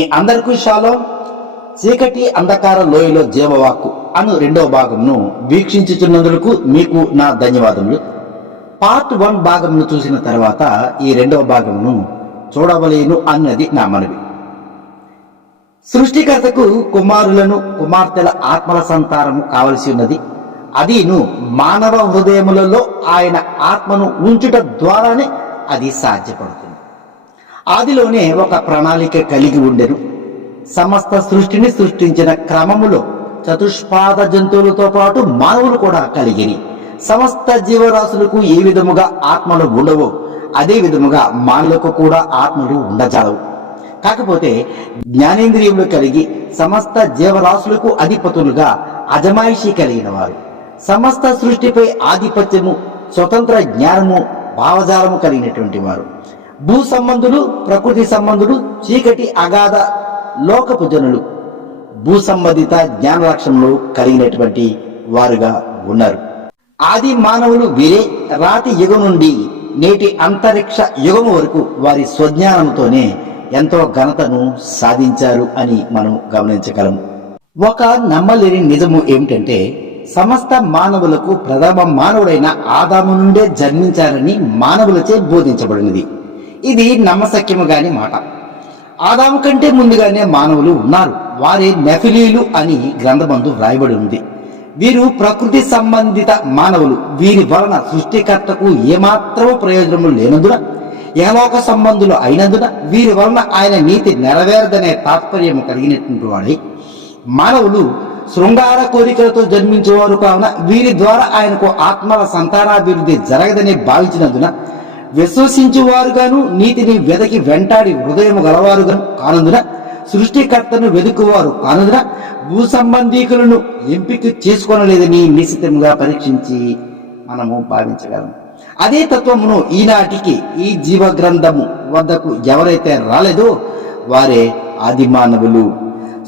మీ అందరికీ షాలో చీకటి అంధకార లోయలో జీవవాక్కు అను రెండవ భాగంను వీక్షించుతున్నందుకు మీకు నా ధన్యవాదములు. పార్ట్ వన్ భాగంను చూసిన తర్వాత ఈ రెండవ భాగంను చూడవలేను అన్నది నా మనవి. సృష్టికర్తకు కుమారులను కుమార్తెల ఆత్మల సంతానము కావలసి ఉన్నది. అదిను మానవ హృదయములలో ఆయన ఆత్మను ఉంచుట ద్వారానే అది సాధ్యపడుతుంది. ఆదిలోనే ఒక ప్రణాళిక కలిగి ఉండెను. సమస్త సృష్టిని సృష్టించిన క్రమములో చతుష్పాద జంతువులతో పాటు మానవులు కూడా కలిగిరి. సమస్త జీవరాశులకు ఏ విధముగా ఆత్మలు ఉండవో అదే విధముగా మానవులకు కూడా ఆత్మలు ఉండజాలవు. కాకపోతే జ్ఞానేంద్రియములు కలిగి సమస్త జీవరాశులకు అధిపతులుగా అజమాయిషి కలిగిన వారు. సమస్త సృష్టిపై ఆధిపత్యము స్వతంత్ర జ్ఞానము భావజాలము కలిగినటువంటి వారు. భూ సంబంధులు ప్రకృతి సంబంధులు చీకటి అగాధ లోకపు జనులు. భూ సంబంధిత జ్ఞాన లక్ష్యంలో కలిగినటువంటి వారుగా ఉన్నారు. ఆది మానవులు వీరే రాతి యుగం నుండి నేటి అంతరిక్ష యుగము వరకు వారి స్వజ్ఞానంతోనే ఎంతో ఘనతను సాధించారు అని మనం గమనించగలం. ఒక నమ్మలేని నిజము ఏమిటంటే సమస్త మానవులకు ప్రథమ మానవుడైన ఆదాము నుండే జన్మించారని మానవులచే బోధించబడినది. ఇది నమ్మశక్యము గాని మాట. ఆదాము కంటే ముందుగానే మానవులు ఉన్నారు. వారే నెఫిలీలు అని గ్రంథమందు వ్రాయబడి ఉంది. వీరు ప్రకృతి సంబంధిత మానవులు. వీరి వలన సృష్టికర్తకు ఏమాత్రము ప్రయోజనము లేనందున యహలోక సంబంధులు అయినందున వీరి వలన ఆయన నీతి నెరవేరదనే తాత్పర్యము కలిగినటువంటి వాడై. మానవులు శృంగార కోరికలతో జన్మించేవారు కావున వీరి ద్వారా ఆయనకు ఆత్మల సంతానాభివృద్ధి జరగదని భావించినందున విశ్వసించువారుగాను నీతిని వెదకి వెంటాడి హృదయము గలవారుగాను కానందున సృష్టికర్తను వెదుకువారు కానందున భూ సంబంధీకులను ఎంపిక చేసుకోనలేదని నిశ్చితంగా పరీక్షించి మనము భావించగలము అదే తత్వమును ఈనాటికి ఈ జీవ గ్రంథము వద్దకు ఎవరైతే రాలేదో వారే ఆది మానవులు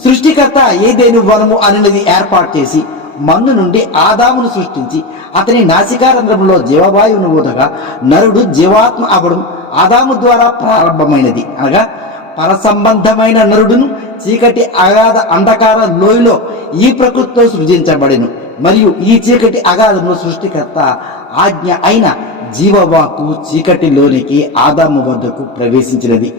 సృష్టికర్త ఏదేను వనము అనేది ఏర్పాటు చేసి మన్ను నుండి ఆదామును సృష్టించి అతని నాసికారంధ్రంలో జీవవాయువును ఊదగా నరుడు జీవాత్మ అవడం ఆదాము ద్వారా ప్రారంభమైనది. అనగా పరసంబంధమైన నరుడును చీకటి అగాధ అంధకార లోయలో ఈ ప్రకృతితో సృజించబడెను. మరియు ఈ చీకటి అగాధంలో సృష్టికర్త ఆజ్ఞ అయిన జీవవాకు చీకటిలోనికి ఆదాము వద్దకు ప్రవేశించినది.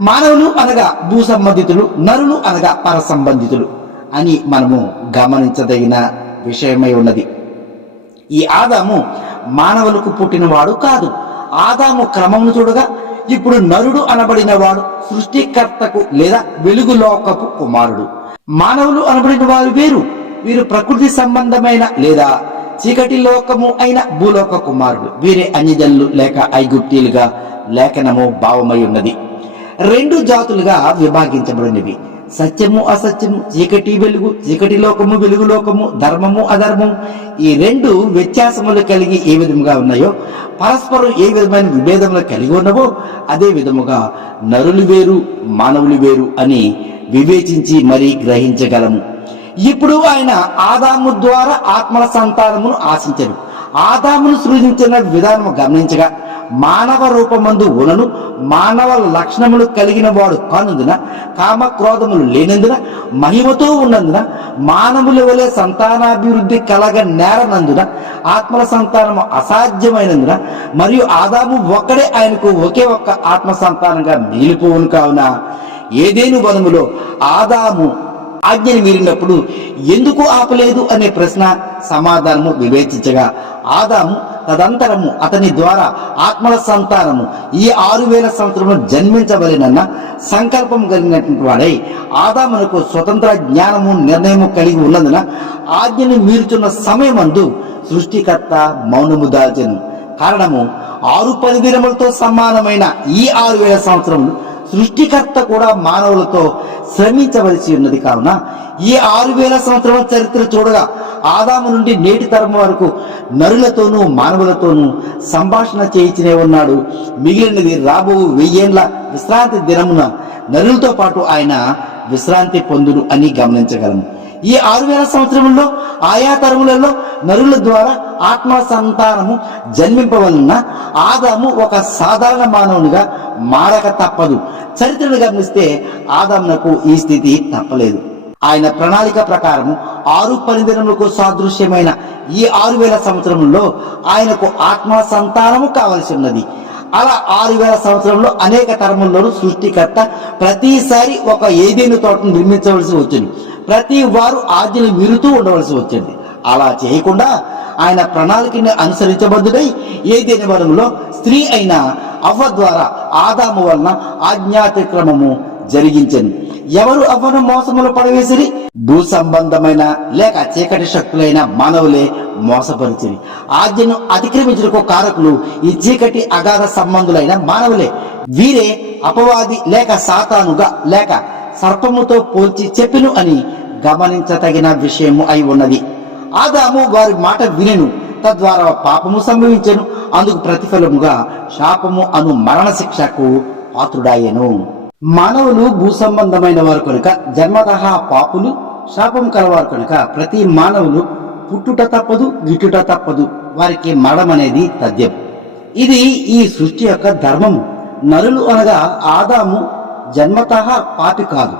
మానవులు అనగా భూ సంబంధితులు నరులు అనగా పర సంబంధితులు అని మనము గమనించదగిన విషయమై ఉన్నది. ఈ ఆదాము మానవులకు పుట్టినవాడు కాదు. ఆదాము క్రమమును చూడగా ఇప్పుడు నరుడు అనబడిన వాడు సృష్టికర్తకు లేదా వెలుగు లోకపు కుమారుడు. మానవులు అనబడిన వారు వేరు. వీరు ప్రకృతి సంబంధమైన లేదా చీకటి లోకము అయిన భూలోక కుమారుడు. వీరే అన్యజనులు లేక ఐగుప్తీలుగా లేఖనము భావమై ఉన్నది. రెండు జాతులుగా విభాగించబడినవి. సత్యము అసత్యము చీకటి వెలుగు చీకటి లోకము వెలుగు లోకము ధర్మము అధర్మము ఈ రెండు వ్యత్యాసములు కలిగి ఏ విధముగా ఉన్నాయో పరస్పరం ఏ విధమైన విభేదములు కలిగి ఉన్నవో అదే విధముగా నరులు వేరు మానవులు వేరు అని వివేచించి మరీ గ్రహించగలము. ఇప్పుడు ఆయన ఆదాము ద్వారా ఆత్మల సంతానమును ఆశించరు. ఆదామును సృజించిన విధానము గమనించగా మానవ రూపమందు ఉనను మానవ లక్షణములు కలిగిన వాడు కానందున కామ క్రోధములు లేనందున మహిమతో ఉన్నందున మానవుల వలె సంతానాభివృద్ధి కలగ నేరనందున ఆత్మల సంతానము అసాధ్యమైనందున మరియు ఆదాము ఒక్కడే ఆయనకు ఒకే ఒక్క ఆత్మ సంతానంగా మిగిలిపోవును కావున ఏదేను వనములో ఆదాము ఆజ్ఞని మీరినప్పుడు ఎందుకు ఆపలేదు అనే ప్రశ్న సమాధానము వివేచించగా ఆదాము తదంతరము అతని ద్వారా ఆత్మల సంతానము ఈ ఆరు వేల సంవత్సరము జన్మించవలెనన్న సంకల్పం కలిగినటువంటి వాడై ఆదామునకు స్వతంత్ర జ్ఞానము నిర్ణయము కలిగి ఉన్నందున ఆజ్ఞను మీరుచున్న సమయమందు సృష్టికర్త మౌనము దాల్చెను. కారణము ఆరు పది సమానమైన ఈ ఆరు వేల సంవత్సరములు సృష్టికర్త కూడా మానవులతో శ్రమించవలసి ఉన్నది. కావున ఈ ఆరు వేల సంవత్సరాల చరిత్ర చూడగా ఆదాము నుండి నేటి తరం వరకు నరులతోనూ మానవులతోనూ సంభాషణ చేయించినే ఉన్నాడు. మిగిలినది రాబో వెయ్యేండ్ల విశ్రాంతి దినమున నరులతో పాటు ఆయన విశ్రాంతి పొందును అని గమనించగలము. ఈ ఆరు వేల సంవత్సరంలో ఆయా తరములలో నరుల ద్వారా ఆత్మ సంతానము జన్మింపవలన ఆదాము ఒక సాధారణ మానవునిగా మారక తప్పదు. చరిత్రను గమనిస్తే ఆదామునకు ఈ స్థితి తప్పలేదు. ఆయన ప్రణాళిక ప్రకారము ఆరు పరిదినములకు సాదృశ్యమైన ఈ ఆరు వేల సంవత్సరంలో ఆయనకు ఆత్మ సంతానము కావలసి ఉన్నది. అలా ఆరు వేల సంవత్సరంలో అనేక తరముల్లోనూ సృష్టికర్త ప్రతిసారి ఒక ఏదేను తోటను నిర్మించవలసి వచ్చింది. ప్రతి వారు ఆజ్ఞలు మీరుతూ ఉండవలసి వచ్చింది. అలా చేయకుండా ఆయన ప్రణాళికని అనుసరించబద్దుడై ఏదేని వరంలో స్త్రీ అయిన అవ్వ ద్వారా ఆదాము వలన ఆజ్ఞాతిక్రమము జరిగించండి ఎవరు అవ్వను మోసములు పడవేసిరి? భూ సంబంధమైన లేక చీకటి శక్తులైన మానవులే మోసపరిచిరి. ఆజ్ఞను అతిక్రమించుటకు కారకులు ఈ చీకటి అగాధ సంబంధులైన మానవులే. వీరే అపవాది లేక సాతానుగా లేక సర్పముతో పోల్చి చెప్పిను అని గమనించతగిన విషయము అయి ఉన్నది. ఆదాము వారి మాట వినెను తద్వారా పాపము సంభవించెను అందుకు ప్రతిఫలముగా శాపము అను మరణ శిక్షకు పాత్రుడాయెను. మానవులు భూ సంబంధమైన వారు కనుక జన్మతః పాపులు శాపం కలవారు కనుక ప్రతి మానవులు పుట్టుట తప్పదు గిట్టుట తప్పదు. వారికి మరణం అనేది తథ్యం. ఇది ఈ సృష్టి యొక్క ధర్మము. నరులు అనగా ఆదాము జన్మతః పాపి కాదు.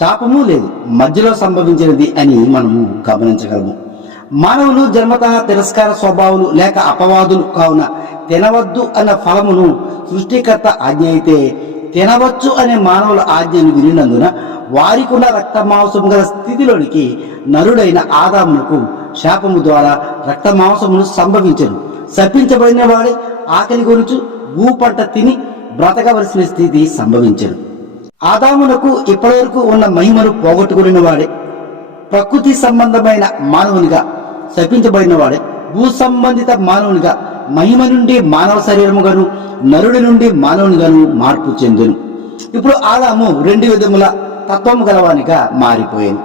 శాపము లేదు. మధ్యలో సంభవించినది అని మనము గమనించగలము. మానవులు జన్మతః తిరస్కార స్వభావులు లేక అపవాదులు కావున తినవద్దు అన్న ఫలమును సృష్టికర్త ఆజ్ఞ అయితే తినవచ్చు అనే మానవుల ఆజ్ఞను వినినందున వారికున్న రక్తమాంసం గల స్థితిలోనికి నరుడైన ఆదామునకు శాపము ద్వారా రక్త మాంసమును సంభవించను. శపించబడిన వాడే ఆకలి గురించి భూపంట తిని బ్రతకవలసిన స్థితి సంభవించను. ఆదామునకు ఇప్పటివరకు ఉన్న మహిమను పోగొట్టుకుని వాడే ప్రకృతి సంబంధమైన మానవునిగా శపించబడిన వాడే భూ సంబంధిత మానవునిగా మహిమ నుండి మానవ శరీరముగాను నరుడి నుండి మానవునిగాను మార్పు చెందును. ఇప్పుడు ఆదాము రెండు విధముల తత్వము గలవానిగా మారిపోయాను.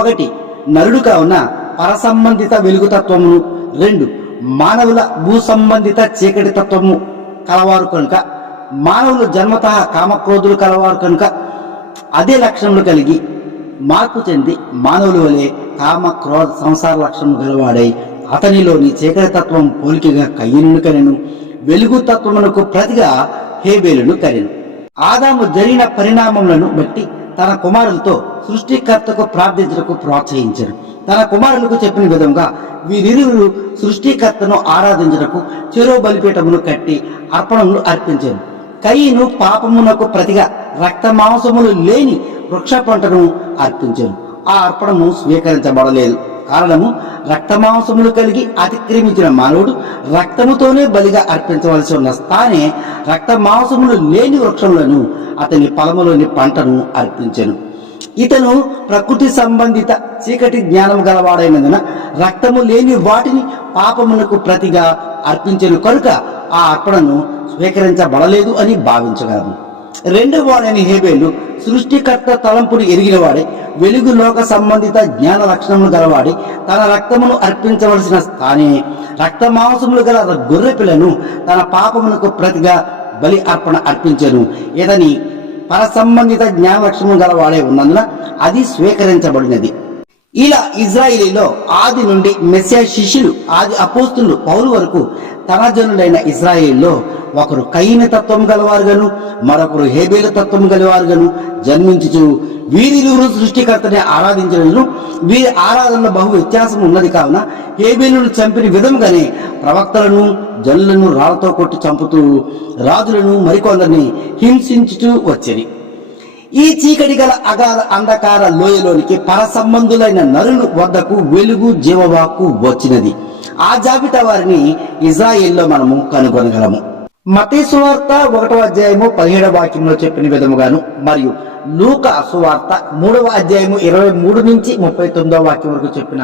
ఒకటి నరుడు కావున పరసంబంధిత వెలుగు తత్వమును. రెండు మానవుల భూ సంబంధిత చీకటి తత్వము కలవారు కనుక మానవులు జన్మత కామక్రోధులు కలవారు కనుక అదే లక్షణములు కలిగి మార్పు చెంది మానవుల వలె కామ క్రోధ సంసార లక్షణం గలవాడై అతనిలోని చీకటి తత్వం పోలికగా కయ్యను కనెను వెలుగు తత్వమునకు ప్రతిగా హేబేలును కనెను. ఆదాము జరిగిన పరిణామములను బట్టి తన కుమారులతో సృష్టికర్తకు ప్రార్థించడానికి ప్రోత్సహించను. తన కుమారులకు చెప్పిన విధంగా వీరిరువురు సృష్టికర్తను ఆరాధించటకు చెరో బలిపీఠమును కట్టి అర్పణములు అర్పించారు కయ్యను పాపమునకు ప్రతిగా రక్త మాంసములు లేని వృక్ష పంటను అర్పించారు ఆ అర్పణము స్వీకరించబడలేదు. కారణము రక్తమాంసములు కలిగి అతిక్రమించిన మానవుడు రక్తముతోనే బలిగా అర్పించవలసి ఉన్న స్థానే రక్తమాంసములు లేని వృక్షములను అతని పొలములోని పంటను అర్పించను. ఇతను ప్రకృతి సంబంధిత చీకటి జ్ఞానం గలవాడైనందున రక్తము లేని వాటిని పాపమునకు ప్రతిగా అర్పించను కనుక ఆ అర్పణను స్వీకరించబడలేదు అని భావించగలము. రెండవ వాడైన హేబేలు సృష్టికర్త తలంపుడు ఎరిగినవాడే వెలుగు లోక సంబంధిత జ్ఞాన లక్షణములు గలవాడి తన రక్తమును అర్పించవలసిన స్థానే. రక్త మాంసములు గల గొర్రె పిల్లను తన పాపములకు ప్రతిగా బలి అర్పణ అర్పించను. ఇతని పర సంబంధిత జ్ఞాన లక్షణము గలవాడే ఉన్నందున అది స్వీకరించబడినది. ఇలా ఇజ్రాయిలీలో ఆది నుండి మెస్సియా శిష్యులు ఆది అపోస్తులు పౌరు వరకు తన ఇజ్రాయేల్లో ఇజ్రాయిల్లో ఒకరు కైన తత్వం గలవారుగాను మరొకరు హేబేల తత్వం గలవారుగాను జన్మించుచు వీరిరువురు సృష్టికర్తని ఆరాధించడం వీరి ఆరాధనలో బహు వ్యత్యాసం ఉన్నది. కావున హేబేలును చంపిన విధముగానే ప్రవక్తలను జనులను రాళ్ళతో కొట్టి చంపుతూ రాజులను మరికొందరిని హింసించుతూ వచ్చేది ఈ చీకటి గల అగాధ అంధకార లోయలోనికి పరసంబంధులైన నరులు వద్దకు వెలుగు జీవవాకు వచ్చినది. ఆ జాబితా వారిని ఇజ్రాయిల్లో మనము కనుగొనగలము. మతీ సువార్త ఒకటవ అధ్యాయము పదిహేడవ వాక్యంలో చెప్పిన విధముగాను మరియు లూక సువార్త మూడవ అధ్యాయము ఇరవై మూడు నుంచి ముప్పై తొమ్మిదవ వాక్యం వరకు చెప్పిన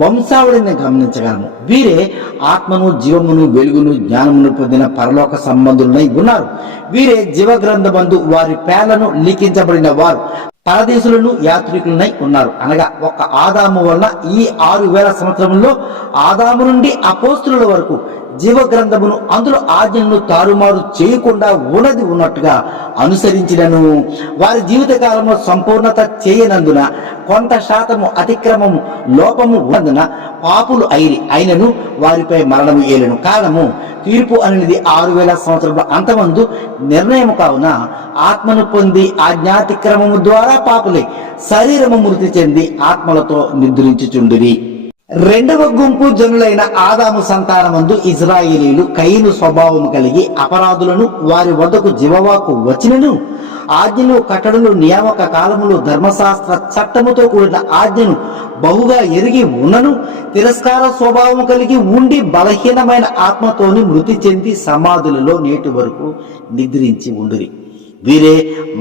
వంశావళిని గమనించగలము వీరే ఆత్మను జీవమును వెలుగును జ్ఞానమును పొందిన పరలోక సంబంధులై ఉన్నారు. వీరే జీవ బంధు వారి పేర్లను లిఖించబడిన వారు పరదేశులను యాత్రికులనై ఉన్నారు. అనగా ఒక ఆదాము వలన ఈ ఆరు వేల సంవత్సరంలో ఆదాము నుండి అపోస్తుల వరకు జీవ గ్రంథమును అందులో ఆజ్ఞలను తారుమారు చేయకుండా ఉన్నది ఉన్నట్టుగా అనుసరించినను. వారి జీవిత కాలంలో సంపూర్ణత చేయనందున కొంత శాతము అతిక్రమము లోపము ఉన్నందున పాపులు అయిరి అయినను వారిపై మరణము ఏలను. కారణము తీర్పు అనేది ఆరు వేల సంవత్సరంలో అంతమందు నిర్ణయం కావున ఆత్మను పొంది ఆజ్ఞాతిక్రమము ద్వారా పాపులై శరీరము మృతి చెంది ఆత్మలతో నిద్రించుచుండిరి. రెండవ గుంపు జనులైన ఆదాము సంతానమందు ఇజ్రాయిలీలు కయ్యను స్వభావం కలిగి అపరాధులను వారి వద్దకు జీవవాకు వచ్చినను. ఆజ్ఞలు కట్టడలు నియామక కాలములు ధర్మశాస్త్ర చట్టముతో కూడిన ఆజ్ఞను బహుగా ఎరిగి ఉన్నను. తిరస్కార స్వభావం కలిగి ఉండి బలహీనమైన ఆత్మతోని మృతి చెంది సమాధులలో నేటి వరకు నిద్రించి ఉండిరి. వీరే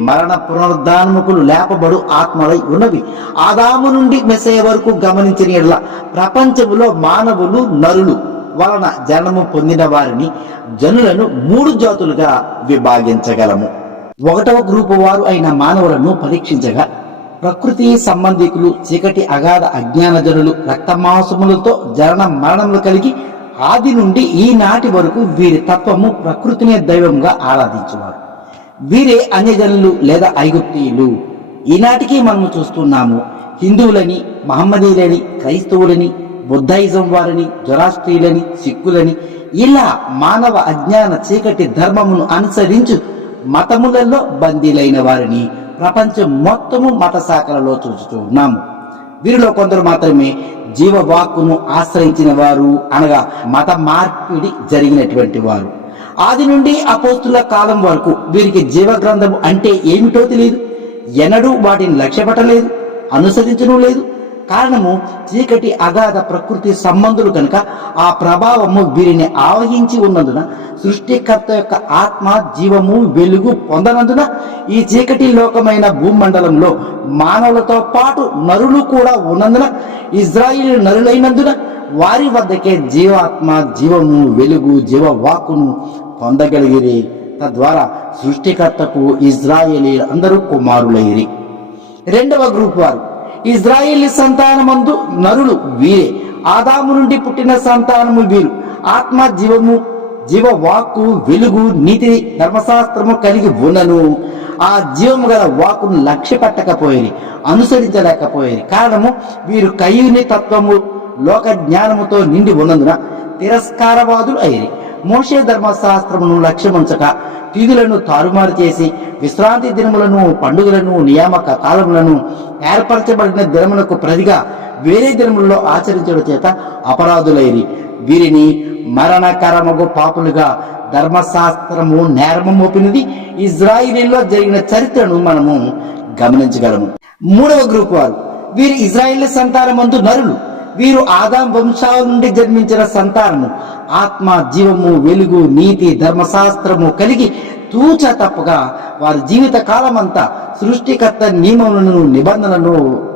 మరణ పునరుద్ధానముకులు లేపబడు ఆత్మలై ఉన్నవి. ఆదాము నుండి మెసే వరకు గమనించిన ఎడల ప్రపంచములో మానవులు నరులు వలన జనము పొందిన వారిని జనులను మూడు జాతులుగా విభాగించగలము. ఒకటవ గ్రూపు వారు అయిన మానవులను పరీక్షించగా ప్రకృతి సంబంధికులు చీకటి అగాధ అజ్ఞాన జనులు రక్తమాంసములతో జరణ మరణములు కలిగి ఆది నుండి ఈనాటి వరకు వీరి తత్వము ప్రకృతినే దైవంగా ఆరాధించేవారు. వీరే అన్యజనులు లేదా ఐగుప్తీయులు. ఈనాటికి మనము చూస్తున్నాము హిందువులని మహమ్మదీయులని క్రైస్తవులని బుద్ధాయిజం వారిని జొరాస్ట్రీయులని సిక్కులని ఇలా మానవ అజ్ఞాన చీకటి ధర్మమును అనుసరించు మతములలో బందీలైన వారిని ప్రపంచం మొత్తము మత శాఖలలో చూస్తూ ఉన్నాము. వీరిలో కొందరు మాత్రమే జీవవాక్కును ఆశ్రయించిన వారు అనగా మత మార్పిడి జరిగినటువంటి వారు. ఆది నుండి అపోస్తుల కాలం వరకు వీరికి జీవ గ్రంథము అంటే ఏమిటో తెలియదు. ఎన్నడూ వాటిని లక్ష్యపట్టలేదు అనుసరించడం లేదు. కారణము చీకటి అగాధ ప్రకృతి సంబంధులు కనుక ఆ ప్రభావము వీరిని ఆవహించి ఉన్నందున సృష్టికర్త యొక్క ఆత్మ జీవము వెలుగు పొందనందున ఈ చీకటి లోకమైన భూమండలంలో మానవులతో పాటు నరులు కూడా ఉన్నందున ఇజ్రాయిల్ నరులైనందున వారి వద్దకే జీవాత్మ జీవము వెలుగు జీవ వాక్కును పొందగలిగిరి. తద్వారా సృష్టికర్తకు ఇజ్రాయేలీ అందరూ కుమారులైరి. రెండవ గ్రూప్ వారు ఇజ్రాయేలీ సంతానమందు నరులు వీరే. ఆదాము నుండి పుట్టిన సంతానము వీరు. ఆత్మ జీవము జీవ వాక్కు వెలుగు నీతి ధర్మశాస్త్రము కలిగి ఉన్నను. ఆ జీవము గల వాక్కును లక్ష్య పెట్టకపోయేది అనుసరించలేకపోయేది కారణము వీరు కయ్యుని తత్వము లోక జ్ఞానముతో నిండి ఉన్నందున తిరస్కారవాదులు అయ్యి మోషే ధర్మశాస్త్రమును లక్ష్యముంచక తిథులను తారుమారు చేసి విశ్రాంతి దినములను పండుగలను నియామక కాలములను ఏర్పరచబడిన దినములకు ప్రతిగా వేరే దినములలో ఆచరించడం చేత అపరాధులైరి. వీరిని మరణకరమగు పాపులుగా ధర్మశాస్త్రము నేరము మోపినది ఇజ్రాయిలీలో జరిగిన చరిత్రను మనము గమనించగలము. మూడవ గ్రూప్ వారు వీరు ఇజ్రాయిల్ సంతానమందు నరులు. వీరు ఆదాం వంశాల నుండి జన్మించిన సంతానము. ఆత్మ జీవము వెలుగు నీతి ధర్మశాస్త్రము కలిగి తూచ తప్పగా వారి జీవిత కాలమంతా సృష్టికర్త నియమములను నిబంధనలను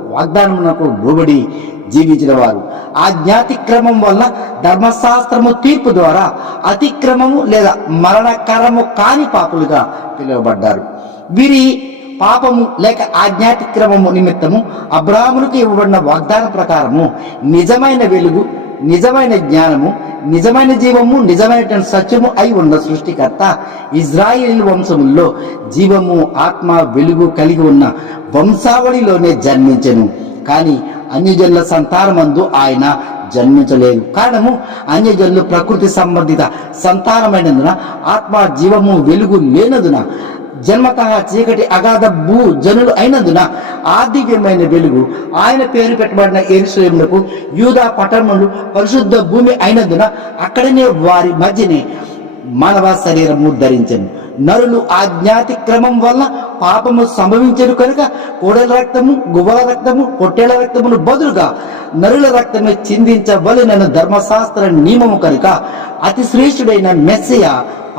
వాగ్దానమునకు లోబడి జీవించిన వారు ఆ జ్ఞాతిక్రమం వల్ల ధర్మశాస్త్రము తీర్పు ద్వారా అతిక్రమము లేదా మరణకరము కాని పాపులుగా పిలువబడ్డారు. వీరి పాపము లేక ఆజ్ఞాతిక్రమము నిమిత్తము అబ్రాహ్మునికి ఇవ్వబడిన వాగ్దాన ప్రకారము నిజమైన వెలుగు నిజమైన జ్ఞానము నిజమైన జీవము నిజమైన సత్యము అయి ఉన్న సృష్టికర్త ఇజ్రాయిల్ వంశముల్లో జీవము ఆత్మ వెలుగు కలిగి ఉన్న వంశావళిలోనే జన్మించెను. కానీ అన్యజనుల సంతానమందు ఆయన జన్మించలేదు. కారణము అన్యజనులు ప్రకృతి సంబంధిత సంతానమైనందున ఆత్మ జీవము వెలుగు లేనందున జన్మత చీకటి అగాధ భూ జనులు అయినందున ఆదివ్యమైన వెలుగు ఆయన పేరు పెట్టబడిన ఎరుసలేములకు యూదా పట్టణములు పరిశుద్ధ భూమి అయినందున అక్కడనే వారి మధ్యనే మానవ శరీరము ధరించను. నరులు ఆజ్ఞాతి క్రమం వల్ల పాపము సంభవించను కనుక కోడల రక్తము గువ్వల రక్తము పొట్టేళ్ళ రక్తమును బదులుగా నరుల రక్తమే చిందించవలెనని ధర్మశాస్త్ర నియమము కనుక అతి శ్రేష్ఠుడైన మెస్సయ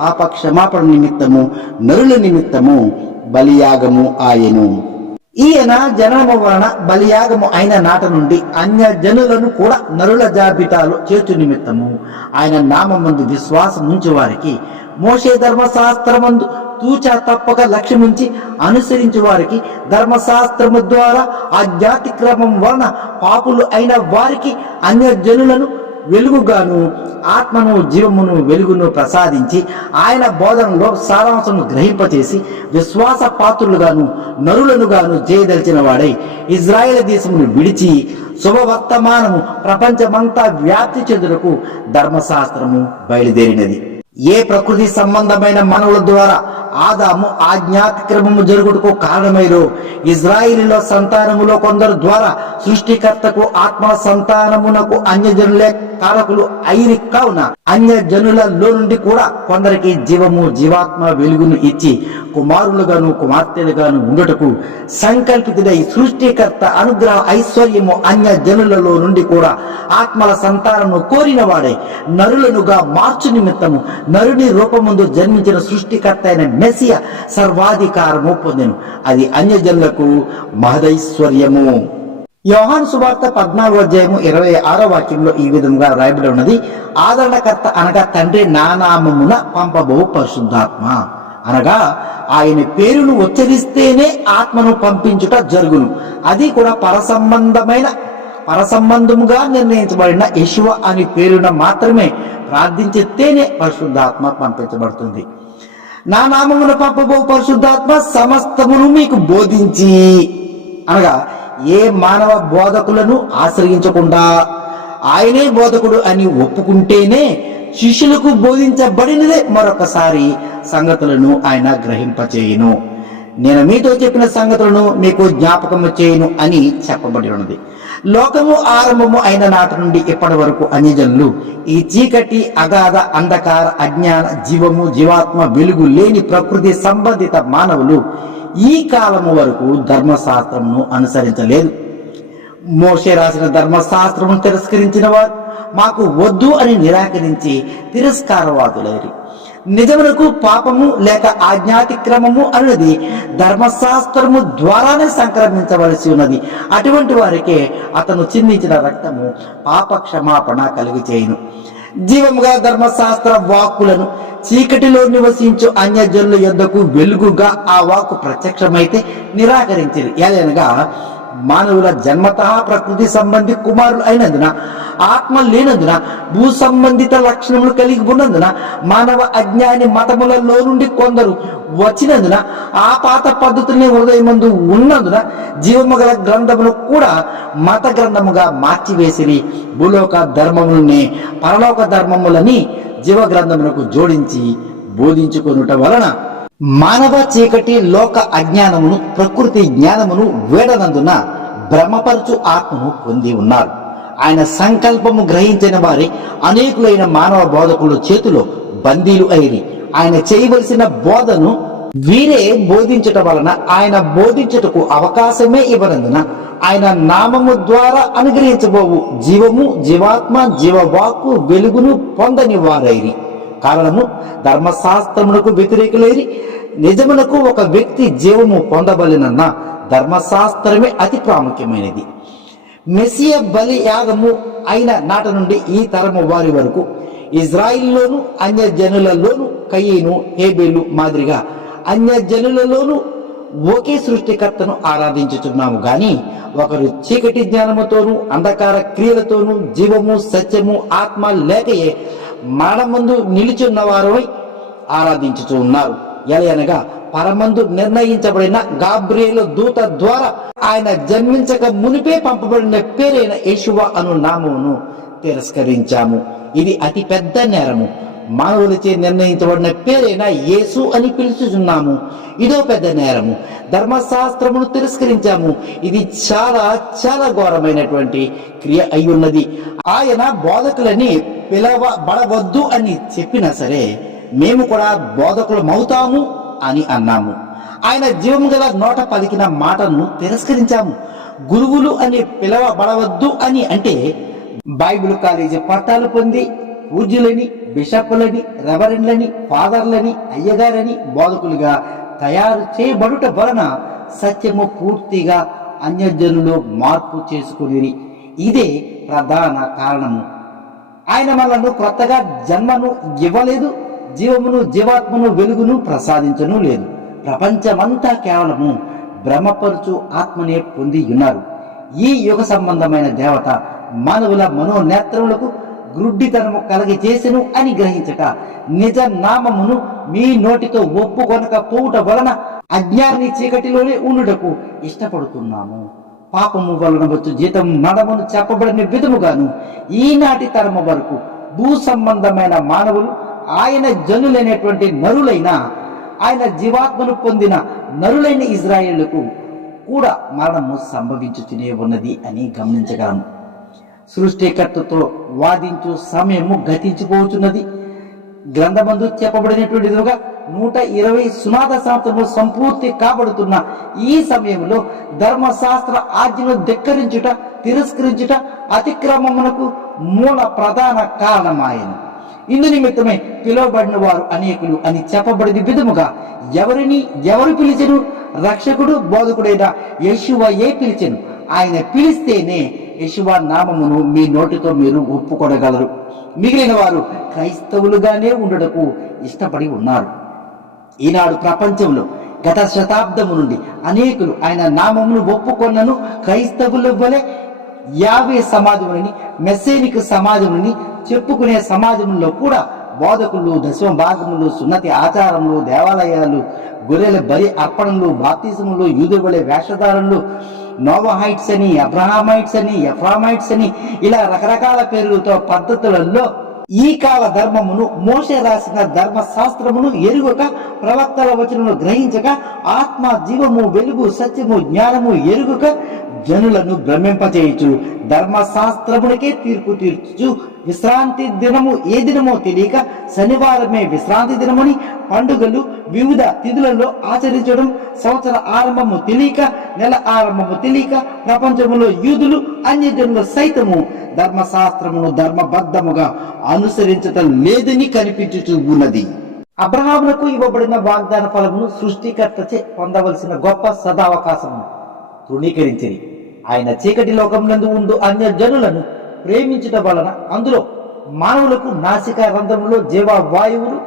పాప క్షమాపణ నిమిత్తము నరుల నిమిత్తము బలియాగము ఆయను. ఈయన జననము వలన బలియాగము అయిన నాట నుండి అన్య జనులను కూడా నరుల జాబితాలో చేర్చు నిమిత్తము. ఆయన నామందు విశ్వాసం ఉంచే వారికి మోషే ధర్మశాస్త్రమందు తూచా తప్పక లక్ష్యముంచి అనుసరించు వారికి ధర్మశాస్త్రము ద్వారా ఆధ్యాత్మిక్రమం వలన పాపులు అయిన వారికి అన్య జనులను వెలుగుగాను ఆత్మను జీవమును వెలుగును ప్రసాదించి ఆయన బోధనలో సారాంశను గ్రహింపచేసి విశ్వాస పాత్రులుగాను నరులనుగాను చేయదలిచిన వాడై ఇజ్రాయేల్ దేశమును విడిచి శుభవర్తమానము ప్రపంచమంతా వ్యాప్తి చెందుటకు ధర్మశాస్త్రము బయలుదేరినది. ఏ ప్రకృతి సంబంధమైన మానవుల ద్వారా ఆదాము ఆజ్ఞాతిక్రమము జరుగుటకు కారణమైరు? ఇజ్రాయిలీలో సంతానములో కొందరు ద్వారా సృష్టికర్తకు ఆత్మ సంతానమునకు అన్యజనులే కారకులు అయిరి కావున అన్యజనులలో నుండి కూడా కొందరికి జీవము జీవాత్మ వెలుగును ఇచ్చి కుమారులుగాను కుమార్తెలుగాను ఉండటకు సంకల్పితుడై సృష్టికర్త అనుగ్రహ ఐశ్వర్యము అన్య జనులలో నుండి కూడా ఆత్మల సంతానము కోరిన వాడే నరులనుగా మార్చు నిమిత్తము నరుని రూపముందు జన్మించిన సృష్టికర్త అయిన మెస్సియ సర్వాధికారము పొందెను. అది అన్యజనులకు మహదైశ్వర్యము. యోహాను సువార్త పద్నాలుగు అధ్యాయము ఇరవై ఆరో వాక్యంలో ఈ విధంగా రాయబడి ఉన్నది. ఆదరణకర్త అనగా తండ్రి నానామమున పంపబో పరిశుద్ధాత్మ. అనగా ఆయన పేరును ఉచ్చరిస్తేనే ఆత్మను పంపించుట జరుగును. అది కూడా పరసంబంధమైన పరసంబంధముగా నిర్ణయించబడిన యశువ అని పేరున మాత్రమే ప్రార్థించితేనే పరిశుద్ధాత్మ పంపించబడుతుంది. నా నామమున పంపబో పరిశుద్ధాత్మ సమస్తమును మీకు బోధించి అనగా ఏ మానవ బోధకులను ఆశ్రయించకుండా ఆయనే బోధకుడు అని ఒప్పుకుంటేనే శిష్యులకు బోధించబడినదే మరొకసారి సంగతులను ఆయన గ్రహింపచేయును. నేను మీతో చెప్పిన సంగతులను మీకు జ్ఞాపకము చేయను అని చెప్పబడి ఉన్నది. లోకము ఆరంభము అయిన నాటి నుండి ఇప్పటి వరకు అన్యజనులు. ఈ చీకటి అగాధ అంధకార అజ్ఞాన జీవము జీవాత్మ వెలుగు లేని ప్రకృతి సంబంధిత మానవులు ఈ కాలము వరకు ధర్మశాస్త్రమును అనుసరించలేదు. మోషే రాసిన ధర్మశాస్త్రమును తిరస్కరించిన వారు మాకు వద్దు అని నిరాకరించి తిరస్కారవాదులేరు. నిజమునకు పాపము లేక ఆజ్ఞాతిక్రమము అన్నది ధర్మశాస్త్రము ద్వారానే సంక్రమించవలసి ఉన్నది. అటువంటి వారికే అతను చిందించిన రక్తము పాప క్షమాపణ కలిగి చేయును. జీవముగా ధర్మశాస్త్ర వాక్కులను చీకటిలో నివసించు అన్యజనుల యొద్దకు వెలుగుగా ఆ వాక్కు ప్రత్యక్షమైతే నిరాకరించింది ఏదనగా మానవుల జన్మత ప్రకృతి సంబంధి కుమారులు అయినందున ఆత్మ లేనందున భూ సంబంధిత లక్షణములు కలిగి ఉన్నందున మానవ అజ్ఞాని మతములలో నుండి కొందరు వచ్చినందున ఆ పాత పద్ధతుల్ని హృదయమందు ఉన్నందున జీవము గల గ్రంథమును కూడా మత గ్రంథముగా మార్చివేసిరి. భూలోక ధర్మములని పరలోక ధర్మములని జీవ గ్రంథములకు జోడించి బోధించుకొనుట వలన మానవ చీకటి లోక అజ్ఞానమును ప్రకృతి జ్ఞానమును వేడనందున బ్రహ్మపరచు ఆత్మను పొంది ఉన్నారు. ఆయన సంకల్పము గ్రహించిన వారి అనేకులైన మానవ బోధకుల చేతిలో బందీలు అయిరి. ఆయన చేయవలసిన బోధను వీరే బోధించట వలన ఆయన బోధించుటకు అవకాశమే ఇవ్వనందున ఆయన నామము ద్వారా అనుగ్రహించబోవు జీవము జీవాత్మ జీవవాక్కు వెలుగును పొందని వారైరి. కారణము ధర్మశాస్త్రమునకు వ్యతిరేకులేరి. నిజమునకు ఒక వ్యక్తి జీవము పొందబలినన్న ధర్మశాస్త్రమే అతి ప్రాముఖ్యమైనది. మెస్సియ బలి యాగము అయిన నాట నుండి ఈ తరము వారి వరకు. ఇజ్రాయిల్లోను అన్యజనులలోను కయ్యను హేబేలు మాదిరిగా. అన్యజనులలోను ఒకే సృష్టికర్తను ఆరాధించుచున్నాము. గాని ఒకరు చీకటి జ్ఞానముతోనూ అంధకార క్రియలతోనూ జీవము సత్యము ఆత్మ లేకయే మరణమందు నిలిచున్న వారు ఆరాధించుతూ ఉన్నారు. ఎలయనగా పరమందు నిర్ణయించబడిన గాబ్రియేలు దూత ద్వారా ఆయన జన్మించక మునిపే పంపబడిన పేరైన యేషువ అను నామమును తిరస్కరించాము. ఇది అతి పెద్ద నేరము. మానవులచే నిర్ణయించబడిన పేరైన యేసు అని పిలుచుచున్నాము. ఇదో పెద్ద నేరము. ధర్మశాస్త్రమును తిరస్కరించాము. ఇది చాలా చాలా ఘోరమైనటువంటి క్రియ అయి ఉన్నది ఆయన బోధకులని పిలవ బడవద్దు అని చెప్పినా సరే మేము కూడా బోధకులమవుతాము. అని అన్నాము. ఆయన జీవము గల నోట పలికిన మాటను తిరస్కరించాము. గురువులు అని పిలవబడవద్దు అని అంటే బైబిల్ కాలేజీ పట్టాలు పొంది పూజ్యులని బిషప్లని రెవరెండ్లని ఫాదర్లని అయ్యగారని బోధకులుగా తయారు చేయబడుట వలన సత్యము పూర్తిగా అన్యజనులు మార్పు చేసుకుని ఇదే ప్రధాన కారణము. ఆయన మనను క్రొత్తగా జన్మను ఇవ్వలేదు జీవమును జీవాత్మను వెలుగును ప్రసాదించను లేదు. ప్రపంచమంతా కేవలము భ్రమపరుచు ఆత్మనే పొంది ఉన్నారు. ఈ యుగ సంబంధమైన దేవత మానవుల మనోనేత్రములకు గ్రుడ్డితనము కలగి చేసెను అని గ్రహించక నిజ నామమును మీ నోటితో ఒప్పుకొనక పోవుట వలన అజ్ఞాని చీకటిలోనే ఉండుటకు ఇష్టపడుతున్నాము. పాపము వలన వచ్చు జీతం మడమును చెప్పబడిన విధముగాను ఈనాటి తరము వరకు భూ సంబంధమైన మానవులు ఆయన జనులైనటువంటి నరులైన ఆయన జీవాత్మను పొందిన నరులైన ఇజ్రాయేళ్ళకు కూడా మరణము సంభవించుతూనే ఉన్నది అని గమనించగలము సృష్టికర్తతో వాదించు సమయము గతించిపోతున్నది. గ్రంథమందు చెప్పబడినటువంటిదిగా నూట ఇరవై సునాద శాస్త్రము సంపూర్తి కాబడుతున్న ఈ సమయంలో ధర్మశాస్త్ర ఆజ్ఞను ధిక్కరించుట తిరస్కరించుట అతిక్రమమునకు మూల ప్రధాన కారణమాయను. ఇందు నిమిత్తమే పిలువబడిన వారు అనేకులు అని చెప్పబడిన విధముగా ఎవరిని ఎవరు పిలిచెను? రక్షకుడు బోధకుడైన యశువయే పిలిచెను. ఆయన పిలిస్తేనే యశువ నామమును మీ నోటితో మీరు ఒప్పుకొనగలరు. మిగిలిన వారు క్రైస్తవులుగానే ఉండటకు ఇష్టపడి ఉన్నారు. ఈనాడు ప్రపంచంలో గత శతాబ్దము నుండి అనేకులు ఆయన నామమును ఒప్పుకొన్నను క్రైస్తవుల వలె యావే సమాజములని మెస్సేనిక సమాజములని చెప్పుకునే సమాజంలో కూడా బోధకులు దశమ భాగములు సున్నతి ఆచారములు దేవాలయాలు గొర్రెల బలి అర్పణలు బాప్తిజములు యూదుబలే వేషధారణలు నోవహైట్స్ అని అబ్రహామైట్స్ అని ఎఫ్రామైట్స్ అని ఇలా రకరకాల పేర్లతో పద్ధతులలో ఈ కాల ధర్మమును మోసే రాసిన ధర్మశాస్త్రమును ఎరుగక ప్రవక్తల వచనమును గ్రహించక ఆత్మ జీవము వెలుగు సత్యము జ్ఞానము ఎరుగక జనులను భ్రమింపచేయచ్చు ధర్మశాస్త్రమునికే తీర్పు తీర్చు విశ్రాంతి దినము ఏ దినమో తెలియక శనివారమే విశ్రాంతి దినముని పండుగలు వివిధ తిథులలో ఆచరించడం సంవత్సర ఆరంభము తెలియక నెల ఆరంభము తెలియక ప్రపంచములో యూదులు అన్యజనులు సైతము ధర్మశాస్త్రమును ధర్మబద్ధముగా అనుసరించటం లేదని కనిపించుచూ ఉన్నది. అబ్రహాములకు ఇవ్వబడిన వాగ్దాన ఫలమును సృష్టికర్తచే పొందవలసిన గొప్ప సదావకాశము. తృణీకరించిరి. ఆయన చీకటి లోకమునందు ఉండు అన్య జనులను ప్రేమించుట వలన అందులో మానవులకు నాసిక రంధ్రంలో జీవవాయువులు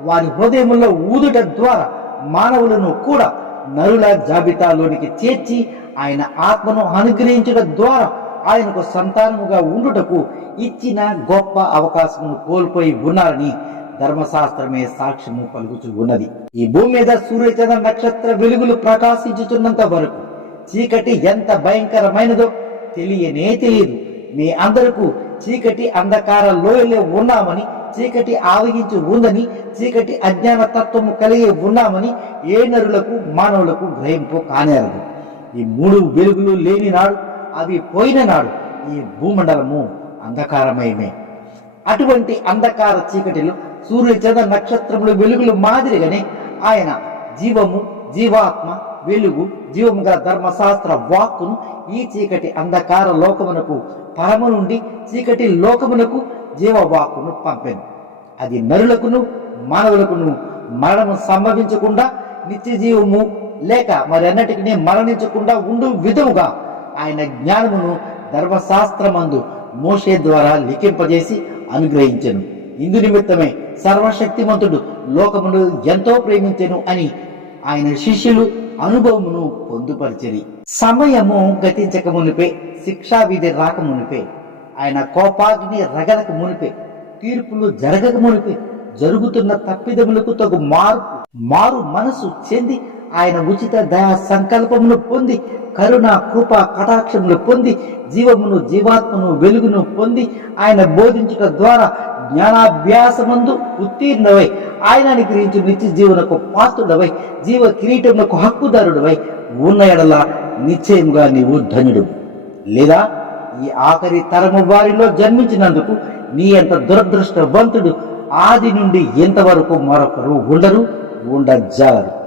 వారి హృదయములో ఊదుట ద్వారా మానవులను కూడా నరుల జాబితాలోనికి చేర్చి ఆయన ఆత్మను అనుగ్రహించడం ద్వారా ఆయనకు సంతానముగా ఉండుటకు ఇచ్చిన గొప్ప అవకాశమును కోల్పోయి ఉన్నారని ధర్మశాస్త్రమే సాక్ష్యము పలుకుచు ఉన్నది ఈ భూమి మీద సూర్యచంద్ర నక్షత్ర వెలుగులు ప్రకాశించుతున్నంత వరకు చీకటి ఎంత భయంకరమైనదో తెలియనే తెలియదు. మీ అందరకు చీకటి అంధకార లోయలో ఉన్నామని చీకటి ఆవగించి ఉందని చీకటి అజ్ఞాన తత్వము కలిగి ఉన్నామని ఏ నరులకు మానవులకు గ్రహింపు కానేరదు ఈ మూడు వెలుగులు లేని నాడు అవి పోయిన నాడు ఈ భూమండలము అంధకారమయమే. అటువంటి అంధకార చీకటిలో సూర్య చంద్ర నక్షత్రములు వెలుగులు మాదిరిగానే ఆయన జీవము జీవాత్మ వెలుగు జీవము గల ధర్మశాస్త్ర వాక్కును ఈ చీకటి అంధకార లోకమునకు పరము నుండి చీకటి లోకమునకు జీవ వాక్కును అది నరులకును మానవులకును మరణము సంభవించకుండా నిత్య జీవము లేక మరెన్నటికి మరణించకుండా ఉండు విధముగా ఆయన జ్ఞానమును ధర్మశాస్త్రమందు మోషే ద్వారా లిఖింపజేసి అనుగ్రహించను. ఇందు నిమిత్తమే సర్వశక్తిమంతుడు లోకమును ఎంతో ప్రేమించెను అని ఆయన శిష్యులు అనుభవమును పొందుపరిచరి. సమయము గతించక మునిపే శిక్షా విధి రాక మునిపే ఆయన కోపాగ్ని రగలక మునిపే తీర్పులు జరగక మునిపే జరుగుతున్న తప్పిదములకు తగు మార్పు మారు మనసు చెంది ఆయన ఉచిత దయా సంకల్పమును పొంది కరుణ కృప కటాక్షములు పొంది జీవమును జీవాత్మను వెలుగును పొంది ఆయన బోధించుట ద్వారా జ్ఞానాభ్యాసమందు ఉత్తీర్ణవై ఆయన అనుగ్రహించి నిత్య జీవనకు పాత్రుడవై జీవ కిరీటములకు హక్కుదారుడవై ఉన్న ఎడల నిశ్చయముగా నీవు ధనుడు లేదా ఈ ఆఖరి తరము వారిలో జన్మించినందుకు నీ ఎంత దురదృష్టవంతుడు ఆది నుండి ఎంతవరకు మరొకరు ఉండరు ఉండజాలరు.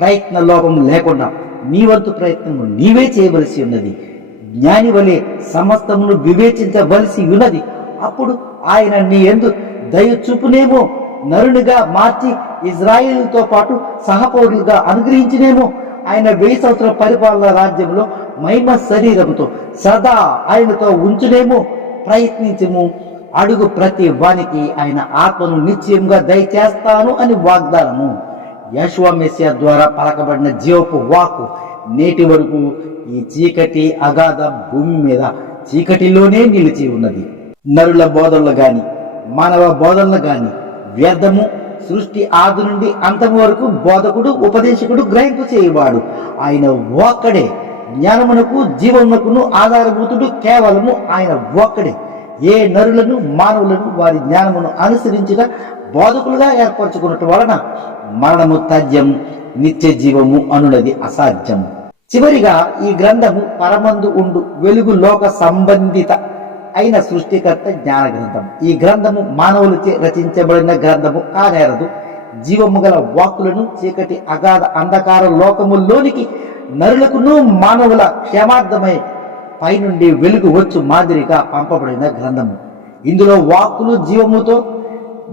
ప్రయత్న లోపం లేకుండా నీ వంతు ప్రయత్నము నీవే చేయవలసి ఉన్నది. జ్ఞాని వలె సమస్తమును వివేచించవలసి ఉన్నది. అప్పుడు ఆయన నీ ఎందు దయ చూపునేమో నరునిగా మార్చి ఇజ్రాయిల్తో పాటు సహపౌరులుగా అనుగ్రహించినేమో. ఆయన వెయ్యి సంవత్సరాల పరిపాలన రాజ్యంలో మహిమ శరీరంతో సదా ఆయనతో ఉంచునేమో. ప్రయత్నించము. అడుగు ప్రతి వానికి ఆయన ఆత్మను నిశ్చయంగా దయచేస్తాను అని వాగ్దానము. యశువ మెస్సియా ద్వారా పలకబడిన జీవపు వాకు నేటి వరకు ఈ చీకటి అగాధ భూమి మీద చీకటిలోనే నిలిచి ఉన్నది. నరుల బోధనలు గాని మానవ బోధనలు గాని వ్యర్థము సృష్టి ఆది నుండి అంతము వరకు బోధకుడు ఉపదేశకుడు గ్రహింపు చేయవాడు. ఆయన ఒక్కడే. జ్ఞానమునకు జీవమునకును ఆధారభూతుడు కేవలము ఆయన ఒక్కడే. ఏ నరులను మానవులను వారి జ్ఞానమును అనుసరించిన బోధకులుగా ఏర్పరచుకున్నట్టు వలన మరణము తథ్యం నిత్య జీవము అనున్నది అసాధ్యం. చివరిగా ఈ గ్రంథము పరమందు ఉండు వెలుగు లోక సంబంధిత అయిన సృష్టికర్త జ్ఞాన గ్రంథం ఈ గ్రంథము మానవులచే రచించబడిన గ్రంథము కానేరదు. జీవము గల వాక్కులను చీకటి అగాధ అంధకార లోకముల్లోనికి నరులకును మానవుల క్షేమార్థమై పైనుండి వెలుగు వచ్చు మాదిరిగా పంపబడిన గ్రంథము. ఇందులో వాక్కులు జీవముతో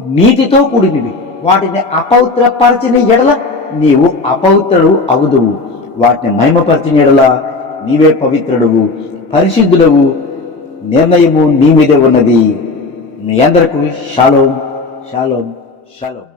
నీతితో కూడినవి. వాటిని అపవిత్రపరచిన ఎడల నీవు అపవిత్రుడు అగుదువు వాటిని మహిమపరిచిన ఎడల నీవే పవిత్రుడువు. పరిశుద్ధుడవు నిర్ణయము నీ మీదే ఉన్నది. మీ అందరకు షాలోం షాలోం షాలోం.